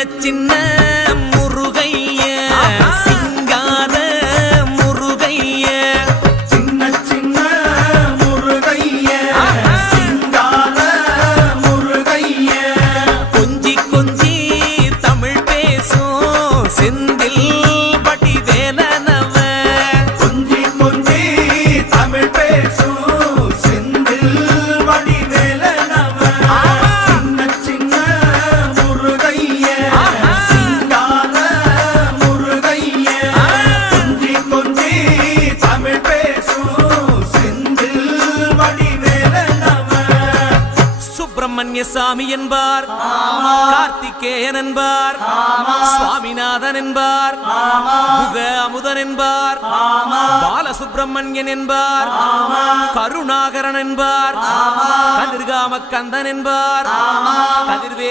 சின்ன முருகைய சிங்கார முருகைய சின்ன சின்ன முருகைய சிங்கார முருகைய கொஞ்சி கொஞ்சி தமிழ் பேசும் செந்தில் பட்டி வேலனவ கொஞ்சி கொஞ்சி தமிழ் பேசும் செந்தில் வடி வேலனவ சின்ன சின்ன முருகைய சிங்கார முருகைய கொஞ்சி கொஞ்சி தமிழ் பேசும் செந்தில் வடி வேலனவ சுப்பிரமணிய சாமி என்பார் கார்த்திகேயன் என்பார் சுவாமிநாதன் என்பார் முக அமுதன் என்பார் பாலசுப்பிரமணியன் என்பார் கருணாகரன் என்பார் கதிர்காம கந்தன் என்பார் கதிர்வே